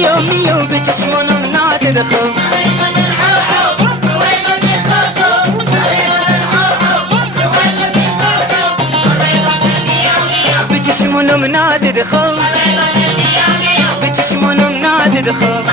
میو میو به چشمانم نادیده خوب به چشمانم نادیده خوب به چشمانم نادیده خوب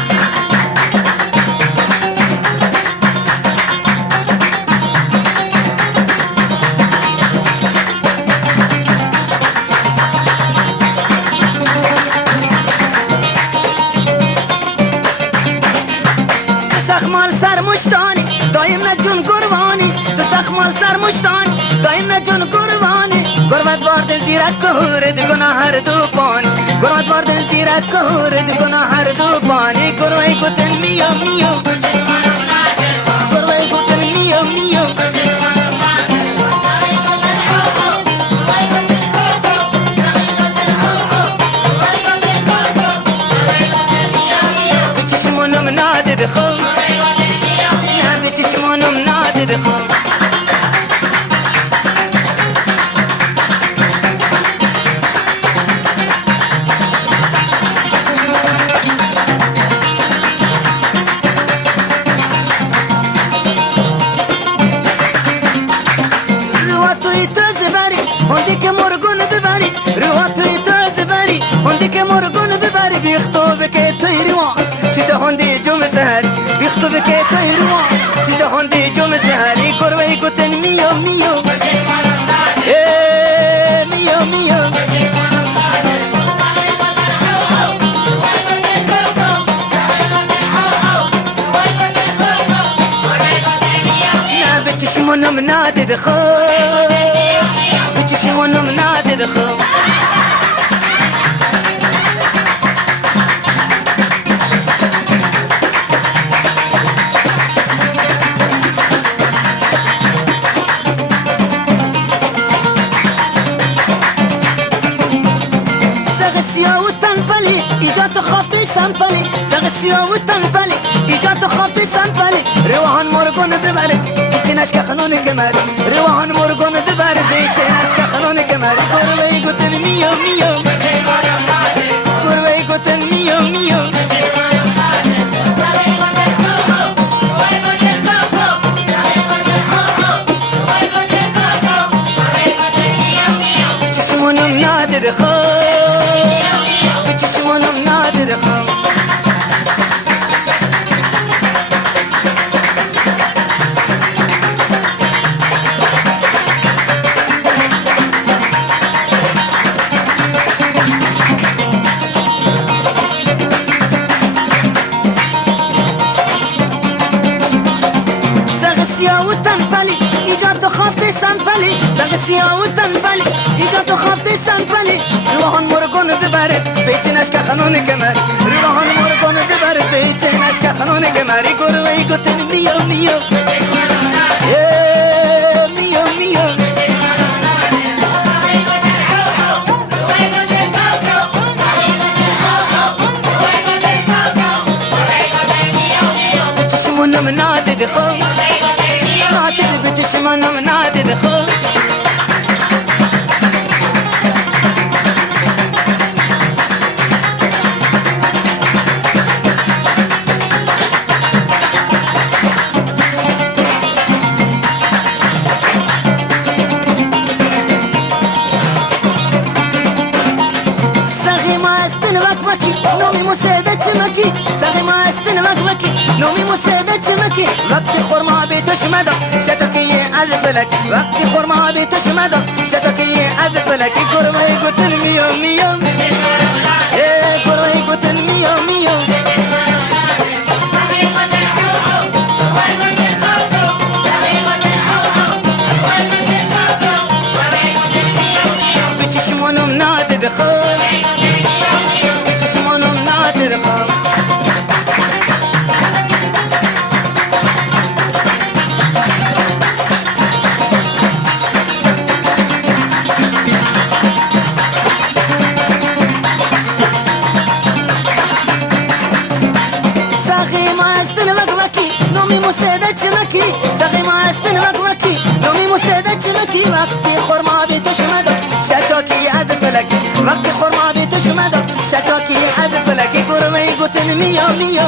سخمال سرمشتانی دایم نجون قربانی تو سخمال سرمشتانی دایم نجون قربانی گربت وارد زیرک کهورد گناه هر دو پانی گربت وارد زیرک کهورد گناه هر دو پانی گروه گوتن میو میو گروه گوتن میو میو به چشمانم نادیده خوب به چشمانم نادیده خوب روح توی تازه بری هندی که مرگون ببری روح توی تازه بری هندی که مرگون ببری بیختو بکه توی روح چی ده هندی جمع سهری بیختو بکه توی روح چی ده هندی جمع سهری گروه گوتن میو میو میو میو نه به چشمانم نادیده خوب به چشمانم نادیده خوب ایجاد خافتی سنپلی زغ سیاه و تنپلی ایجاد خافتی سنپلی روحان مرگون ببره دیچه نشک خنون کمری روحان مرگون ببره دیچه نشک خنون کمری گروه گوتن میو میو گروه گوتن میو میو چشمونم نادیده خوب چشمانم نادیده خوب زغ سیاه و تنپلی ایجاد خافتی سنپلی زغ سیاه و تنپلی ایجاد خافتی سنپلی روحان مرگون ببرد بیچه نشک خنون کمری روحان مرگون ببرد بیچه نشک خنون کمری گروه گوتن میو میو میو میو به چشمانم نادیده خوب نادیده به چشمانم نادیده خوب نومی مسیده چمکی سقی ما استن وقوکی نومی مسیده چمکی وقتی خورما بیتش مدام شتاکی از فلک وقتی خورما بیتش مدام شتاکی از فلکی گروه گوتن میو میو گروه گوتن میو میو به چشمانم نادیده خوب به چشمانم نادیده خوب وقتی خورما بیتش مدام شتاکی عد فلکی وقتی خورما بیتش مدام شتاکی عد فلکی گروه گوتن میاد